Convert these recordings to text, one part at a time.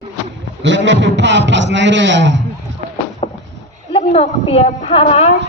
Let me prepare pas naira. Let me know kepia para.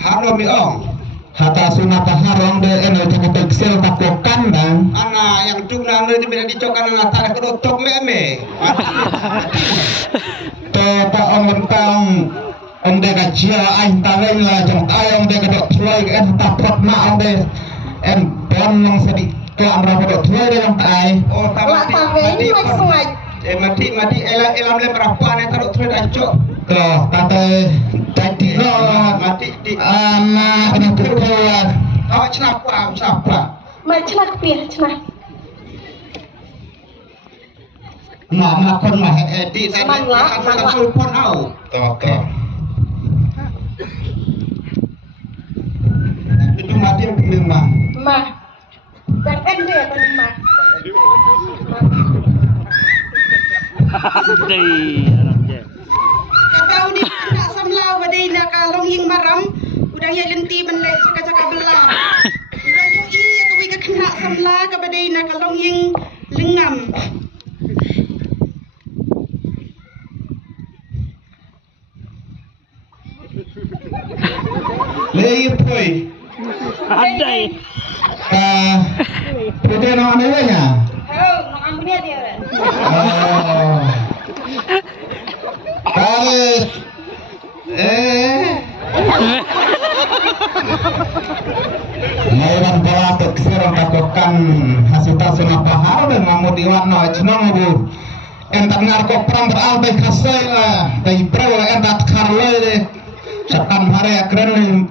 Haro mi ong. Hata sunata harong de eno tak teksel takokan dan ana yang tuna ne di bila dicokan ana tak kedotok me. Ta ong lempang ong de kajia ai taweng la jang ayong de kedok thloi en ta prot ma ong de en bon nang sedi kelam ra kedok thloi de yang tai. Oh mati mati elam le berapa ne kedok thloi dancok. Tuh tante jadi mati di anak kena kuat. Awak kenapa? Macam kepia cenah. Nak makan mah di sana kan pun au. Okey. Itu mati yang pilih mah. Mah. Dan dia tadi mah. Kau ni nak samlau badai nak kalong yang maram, udah ya lenti menleh cakap belah. Udah yo kau ika kena samla ke badai nak kalong yang lengam. Lei poi. Andai. Putih nak mana nya? Oh, nak ambil dia. Oh. Kalau Mairan bola teksirang takokan hasita sena pahar dan mamut iwan no cenong bu entak narko perang beralbe kasoi lah dari pro entak karloi de sakam hari akren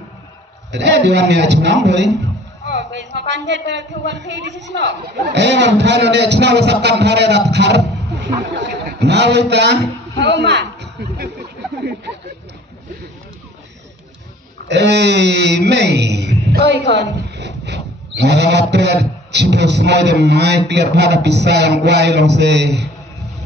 diwan ya cenong boy Oh, baik makan je tuan thi di sini. man thano de cenong sakam hari rat kar nawita Oh, ma. Mei Oi kon. Ngalamat triad cipu semua de mai clear pada pisah yang kuai long se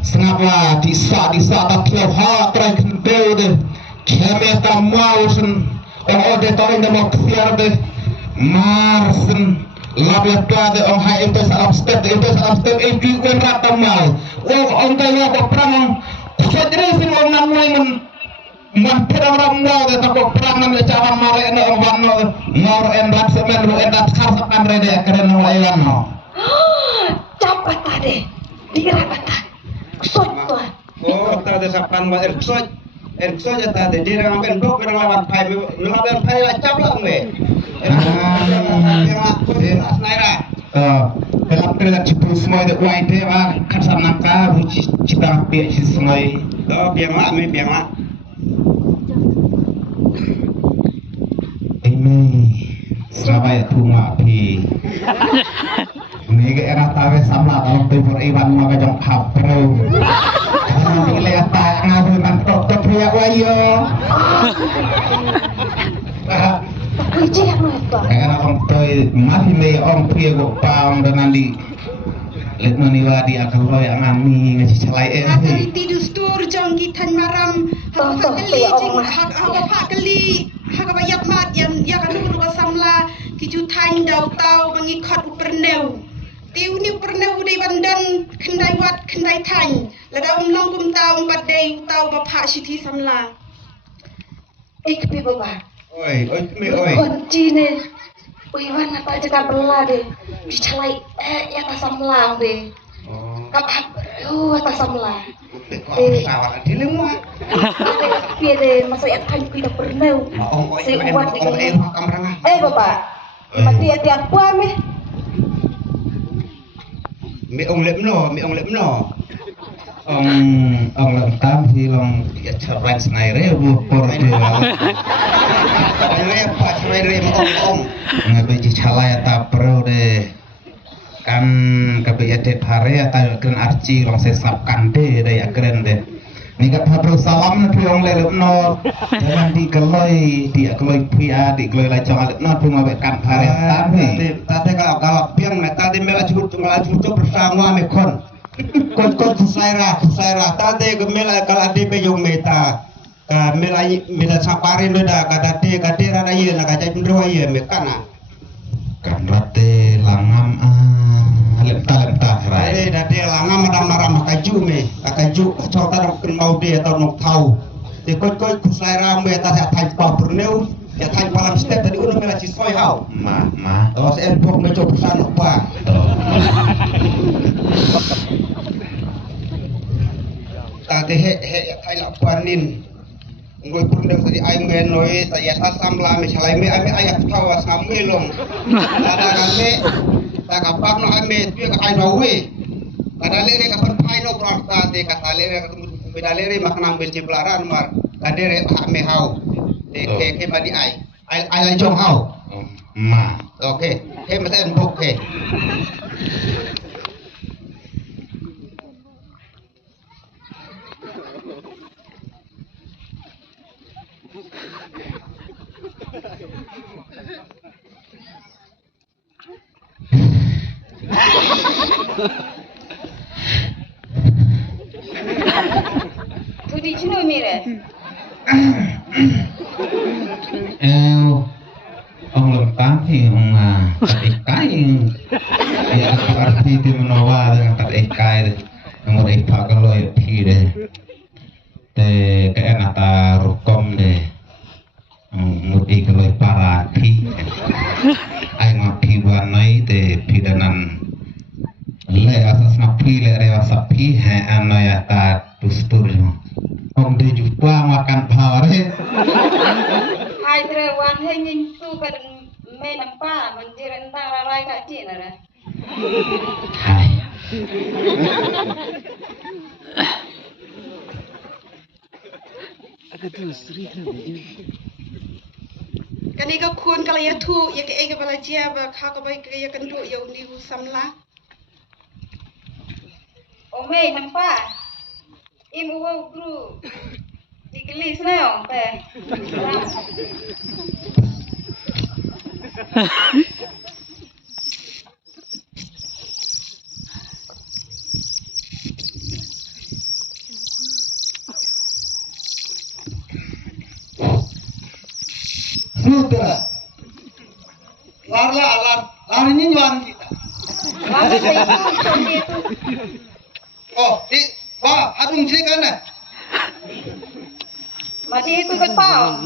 sengapa disa tak kilo ha try kendeu de keme ta mausen ode tolong de mau siar de marsen labia de on hai itu salam step itu kan rata mal on kai lo perang sedere sin on namui man perang mo de takok perang na cara mare na wano nor en rat semen lo en rat khar sakan rede keren no ewan no Capat tadi. Dikira kata. Sot tuan. oh ta de sakan wa erksoj ta de dire ngamben dok perang lawan pai lawan pai la capla me naira dalam perang cipu semua de wai de wa khasam nangka buci cita pe semua oh biang mak ini Surabaya tunga pi ini ke era tawe samla kalau timur iwan maka jong kapro ini lihat tak ngabu man tok pria wayo Kuci yang mana tuan? era orang toy masih me orang pria go paung dan nanti let maniwa di akal loy angami ngaji celai Hari tidur stur jong gitan maram. Hak kali hak bayat mat yang ya kan lu samla kiju tang dau tau mengikut uperneu. Tiu ni uperneu di bandan kendai wat kendai tang. Lada long kum tau badai tau bapa siti samla. Kepi bapa. oi Kunci ni. Iwan apa cakap belah deh. Dicalai ya atas samlang deh. Kapan? Atas samlang. salah di lemah Kepia deh masa ya kan kita pernah. Si uat di kene. Bapak. Mati hati aku ame. mi ong lep no ong tam si long ya cerai snaire bu por de repot snaire ong ngabe ji chalaya ta pro de kan kabe ya de pare atau kan arci long sesap kande de ya keren de ni ka patro salam na ong lep no dan di keloi pia di keloi la chong lep no tu ngabe kan pare tam ni tate kalau piang na tate mela cukup bersama me kon kon saira tate gemela kalau ade be yong meta mela sapare no da kata te kadera na ye na kaca cendro ye me kana kan rate langam lem ta me akaju kacau tarok ken mau dia atau nok tahu te koi kuslai ram me ta thai pa perneu ya thai palam step tadi udah mela sisoi hau ma tos el bok me cok pesan apa ta te he thai la panin ngoi perneu tadi ai me noi ta ya samla me salai me ayak tawas ngame long ada ngame ta kapak no ame tu ka ai rawe kadalere ka panpai no prasta te ka salere ka bedalere makna benci pelaran mar kadere ame hau te ke badi ai la jong hau ma oke ke mesen oke Tu di sini mire. Ông làm tám thì ông tạt cái ya arti itu menawa dengan tạt kai nomor ipa kalau pi deh te kayak nata rukom deh mudi kalau para pi ai ngapi warnai te pidanan le asas ngapi le rewasa pi he anaya ta tustur ông đi jumpa makan pare Hai trewan hengin tu kan me nampa menjiran tara rai ka cina ra. hai Kani ka kun kala ya tu ya ke ega bala jia ba kha ka bai ke ya kan tu ya undi samla. O me nampa. Imu wa gru. Dikelis na yong te. sutra lar ini jualan kita Lalu saya tu itu. oh di ba hadung sih kan Mati itu kan pau.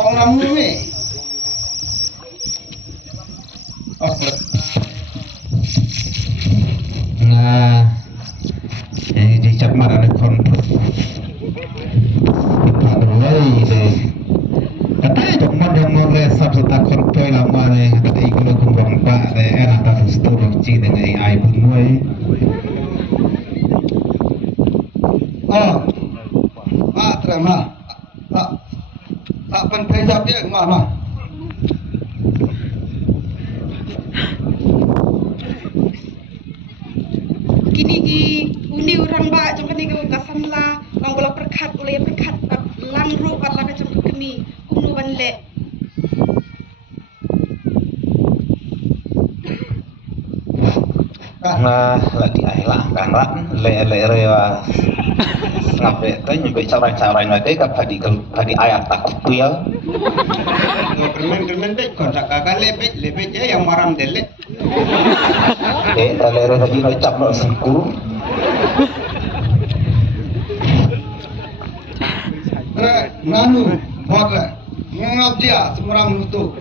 orang ini nah ini dicap marah konflik kita mulai deh katanya dong mau resap setak konflik lama deh kata ikut kumbang pak deh enak tak setuju dengan AI bunyi oh terima tak penting dia mah Kini gi undi orang ba jong kani ka samla lang bola perkat ulai perkat lang ru bat la ka jong kami unu ban le. Nah, lagi lah kan rak le rewa ngape teh nyampe cara-cara nanti ka tadi ayat takut ya. Germen deh kontak kakak lebet ya yang maram dele. Tale tadi ngecap no sengku. Nanu buat ngap dia semerang itu.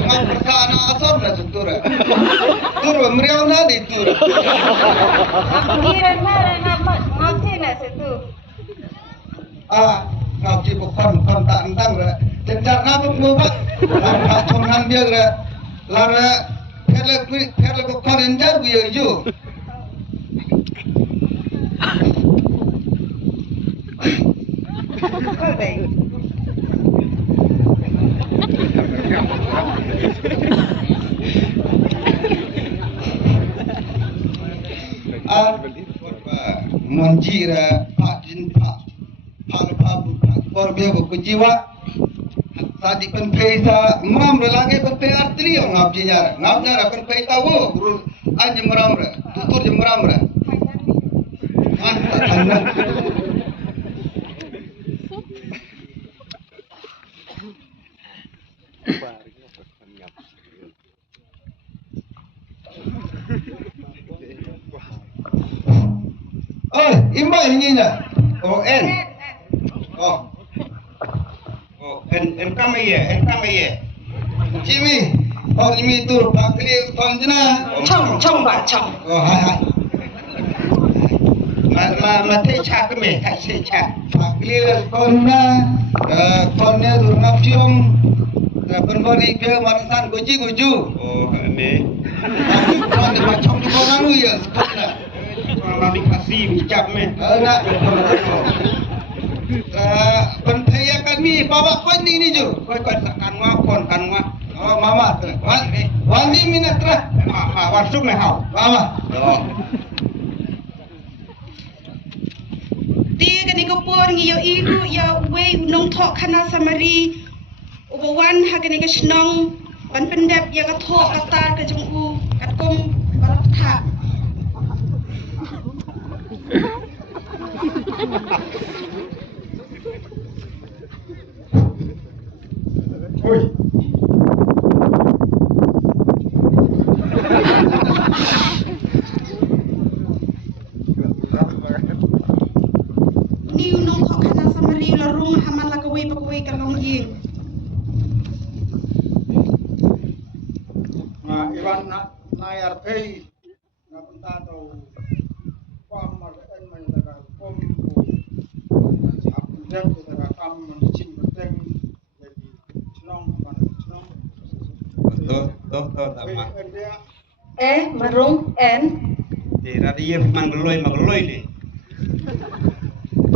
Ngap persana asor dah struktur. Tur meriau nadi tur. Kira mana ngati na situ. Ngap ci bukan tak entang dah. Jenjar ngap buat. Ngap cuman dia dah. Lara perle bukan enjar gue yo. Monjira pak jin pak dia berjiwa tadi pen pesa meram lagi pen pe artri ngap jinya ngapnya pen pe tahu guru aja meram tutur je meram Imbal ini dah. Oh N. Oh. Oh N kami ya. Jimmy. Oh Jimmy tu Pak Kli Panjana. Chong ba chong. Oh hai. Ma te cha kami, hai se cha. Pak Kli konna. Konna tu ngapiom. Penbori ke marisan goju. Oh ini. Konna macam tu orang lu ya. Orang dikasih bicap meh. Nak. Penthaya kami bawa kau ni jo. Kau kan ngah. Oh mama tu. Wan ni minat lah. Wan suk meh hau. Mama. Oh. Dia kan iko por ngiyo iru ya we nong thok khana samari. Ubawan hakan iko snong ban pendap ya ka thok kata ka jungku kat kom barak thak. Oi. Niu nong thok khana samari la rung haman la kawai kalong ying. Nah, Iwan nayar pay na punta daw pamagaan man daga kom apun dem daga kam man chin beteng jadi senong man senong Tuh sama. Marung N. Di radio magloloy ni.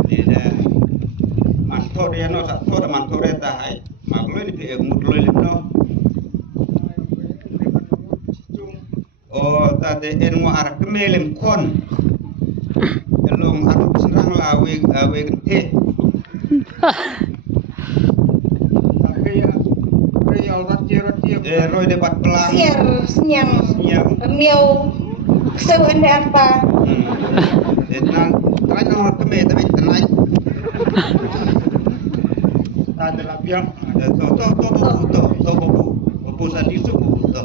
Di dah mantor dia no satu dah mantor dia dah hai. Magloloy ni pe mudloy limno. Oh tadi en mo arak kemelem kon. Elong aruk serang la we te. kaya ratia Roy debat pelang. Senyang. Yang Miau. Seu anda apa? Nang try nang keme tapi tenai. ada labiang To bobo sa disu to.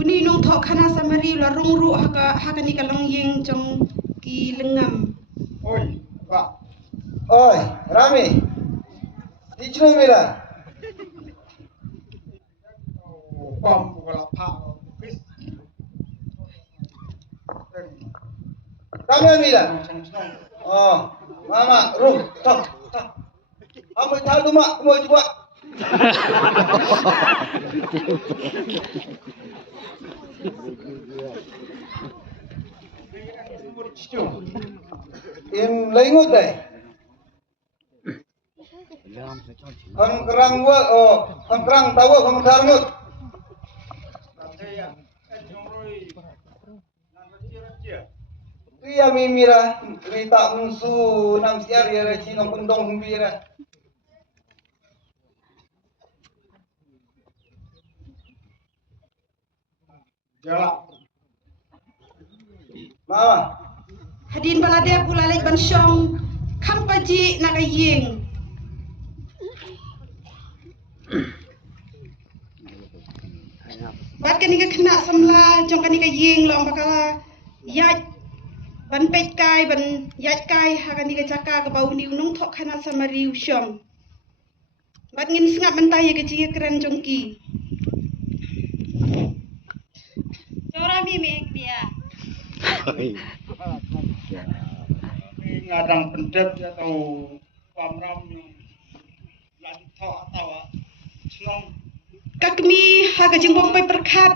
Uni nong thok khana samari la rung ru haka ni kalong ying jong ki lengam. oi pak Oi, Rami. Dichno mira. pam wala pa pis Kami mira. senong Oh, mama, rum, tok. Kamu tahu tu mak, kamu coba. Lengut deh. Kan kerang gua, kan kerang tahu, kan tarangut. saya jomroi nan ratia Ria mimira, cerita musuh nang siar ya reci nang pendong humbira. jalak Mama, Hadin balade pula lek ban syong kham paji na ka ying. Bat kan ka kena samla jong kan ka ying long bakala yat ban pet kai ban yat kai ha kan ka caka ka bau niu nong thok khana samari syom. Bat ngin sngap mentai ka ji keren jongki. Chora mi me dia. ngadang pendep atau pamram lagi thok atau senong Kakmi ha ka jing bom pai perkhat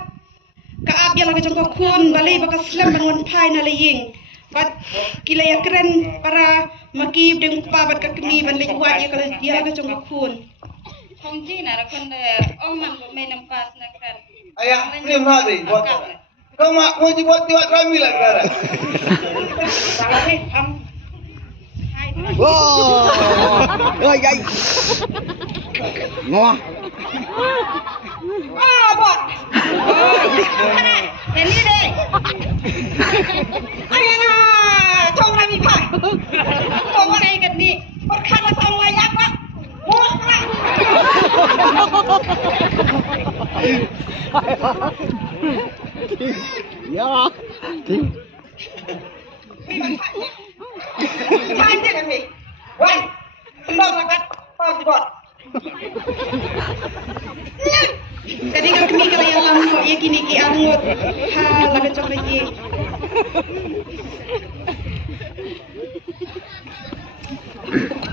ka ap ya la ka jong ka khun balai ba ka slam ban wan phai na le ying bat kilaya keren para maki deng pa bat kakmi ban le wat ya ka jong ka khun Không chỉ là con ông mang của mình làm pas na kan. ayah, ini mari buat. Kau mak mau buat tiwak Rami lah sekarang. Salahnya ham Wow. Ơi dây. Ngon. ah bot Thế đi đây. Chong rami phai. Chong này gần đi. Một khăn là xong rồi ác quá. Mua ra. Ya. Chai thế làm gì? Quay. Đâu là cái tao chỉ bọt. Tadi kan kami kalau yang lama ya kini ki angut ha laga chong lagi.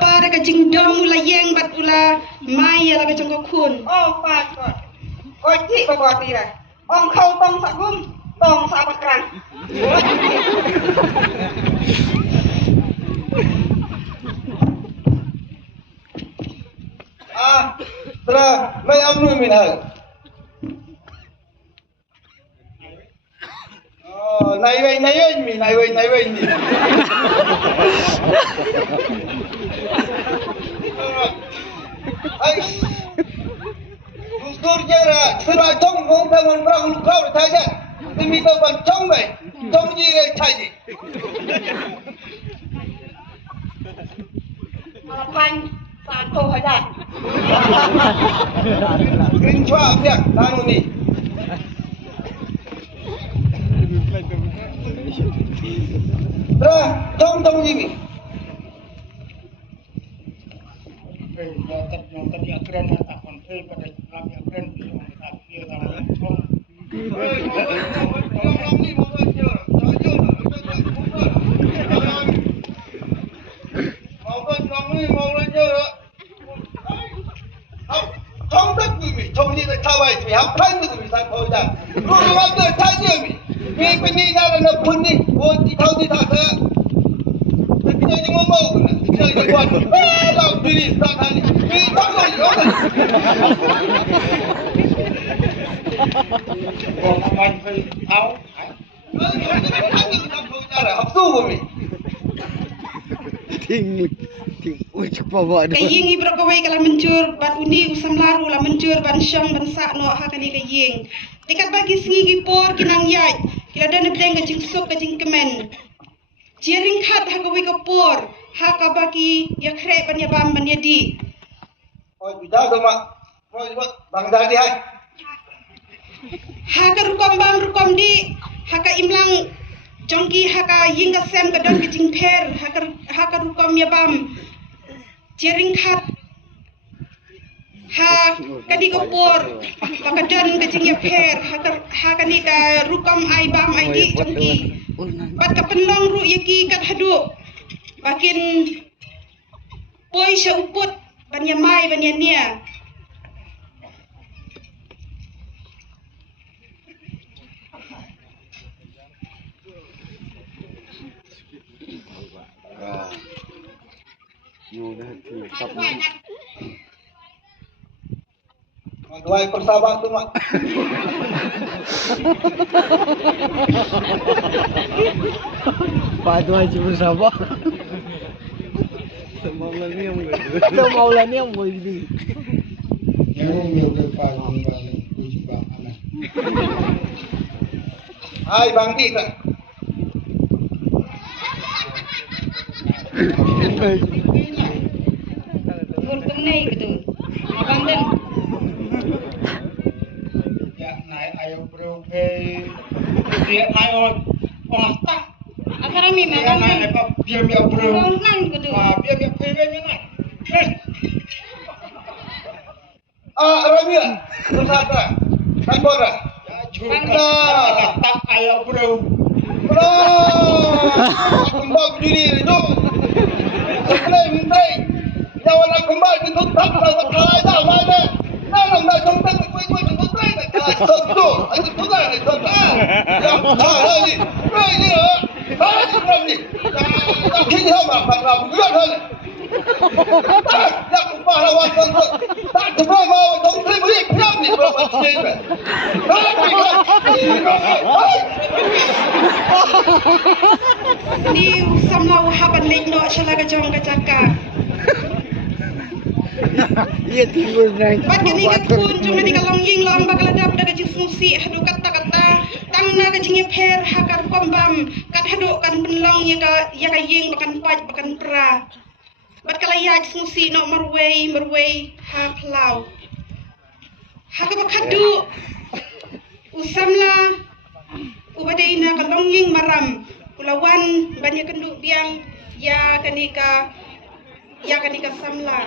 Pada ka jingdong ula yang bat ula mai ya laga chong ko khun. Oh pa ko. Oi ti ko bọt đi rồi. Ong khâu tông sa gum, tông sa bạc răng. Tra, mấy ông nuôi mình hả? Này vậy mình, này vậy mình. Ai, tôi chơi ra, tôi nói thông không theo mình ra không khâu để thay chứ. Tôi mi tôi vẫn thông vậy, thông gì đây thay gì? Thanh sàn thô hay gì? Green chua amyak, nanu ni. Tra, thông gì vậy? Yang tadi akhiran tak konflik pada dalam akhiran yang tak kira dalam kom. Thông đất người mình, thông như là thao vậy thì học thanh người mình sang thôi rằng rồi nó người thay nhiều mình vì bên đi ra là nộp phun đi ôi thì thâu thì thả thế thì chơi những ngô ngô này chơi những quần làm đi sang thay vì tóc rồi đó rồi Còn mình phải tháo. học tu của mình Ting ui cepat buat Kay ying ibro kaway kala mencur bat uni usam laru la mencur ban syang ban sa no ha kani kay ying. Tikat bagi singi gipor kinang yai. Kila dan bleng ka jing sok ka jing kemen. Jiring khat ha kaway ka por ha ka bagi ya kre ban ya bam ban ya di. ôi bị đau không ạ ôi bằng ra đi hay Ha ka rukom bam rukom di. Ha ka imlang jongki ha ka ying ka sem ka don ka jing pher ha ka rukom ya bam. Jiring khat ha kadi ko por baka dan ka jing ya pher ha kani ka rukom ai bam ai di jongki bat ka penong ru yaki kat hadu bakin poi sya uput ban ya mai ban ya nia. dua ekor sabak tu mak Pak Tuan cuma sabar. Semaulah ni yang boleh di. Jangan nhiều cái phải không và tôi chỉ bảo này hai bằng đi cả Untung naik gitu. Abang dan Ya naik ayo bro ke dia naik orang tak. akhirnya mi Dia abang naik dan apa dia biar bro. nang gitu. Biar ke ni naik. Ramia tersangka Kanbora Tak ayo bro. kembang diri itu sebenarnya menteri jawab nak kembali itu tak tahu kalau ada mana nak nak jompak kuih jompak nak satu itu sudah ni satu yang tahu ni ni ni tak kini apa apa bukan hal tak pahlawan tak semua mau dong beri piam ni berapa sini Ni usam lau haban lek no syalaga jong ka jaka. Ia timbul naik. Bat kani ka kun jong ni ka long ying lo amba kala dap daga jing fungsi hadu kata tang na ka jing ya pher ha kombam kan haduk kan penlong ya ka ying bakan paj bakan pra bat kalayaj smusi no marway ha plau ha ka bakadu usamla ubadaina kalong ying maram kulawan banyak kenduk biang ya kanika samla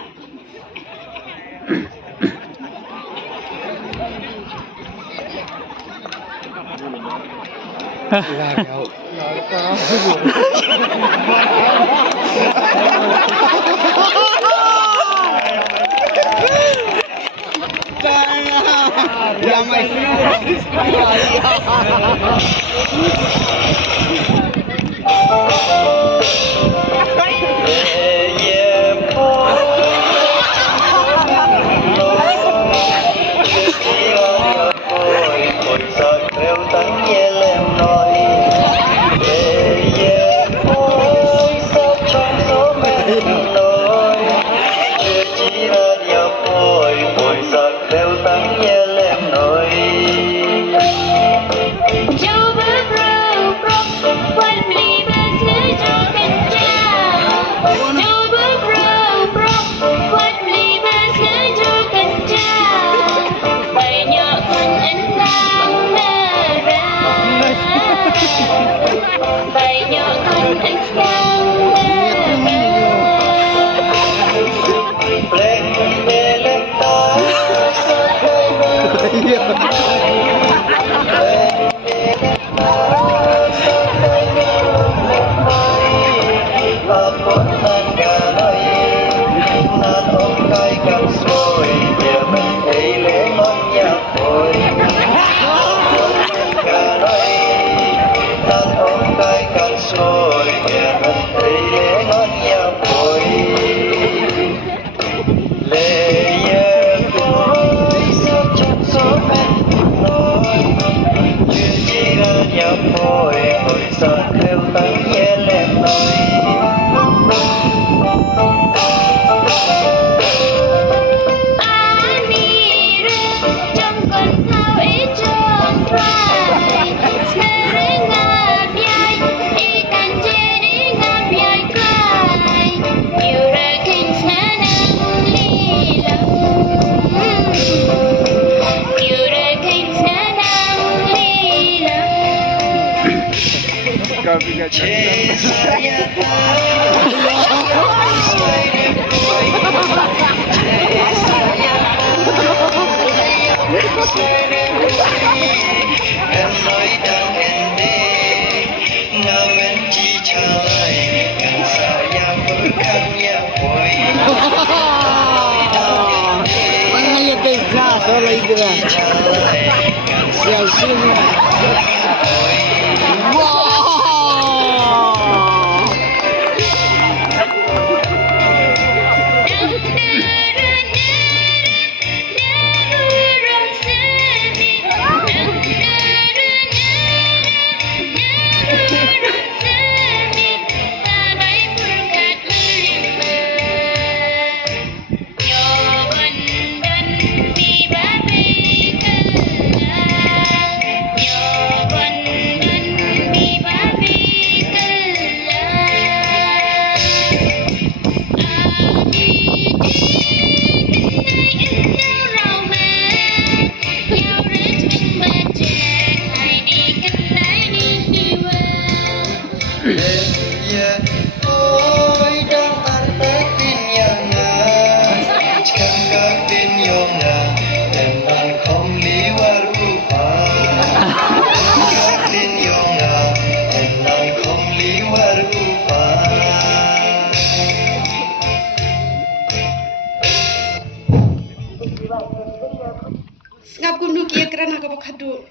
ngap kundu kia kerana ka bakadu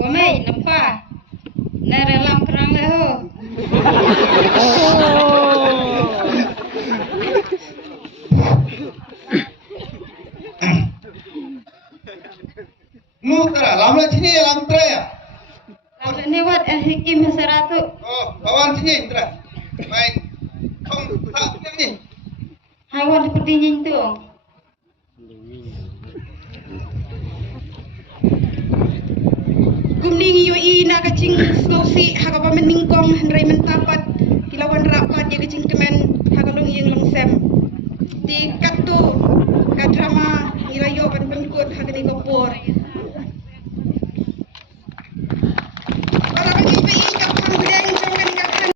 Komei nampak nerelam kerang leho. Nutra, lamla sini ya lamtra ya. Lalu ni wat hikim seratu. Oh, bawan sini Indra. Baik. Kong tak yang ni. Haiwan seperti itu. kumning yoi na kacing snowsi haga pa meningkong henry mentapat kilawan rapat ya kacing kemen haga long yang long sem di katu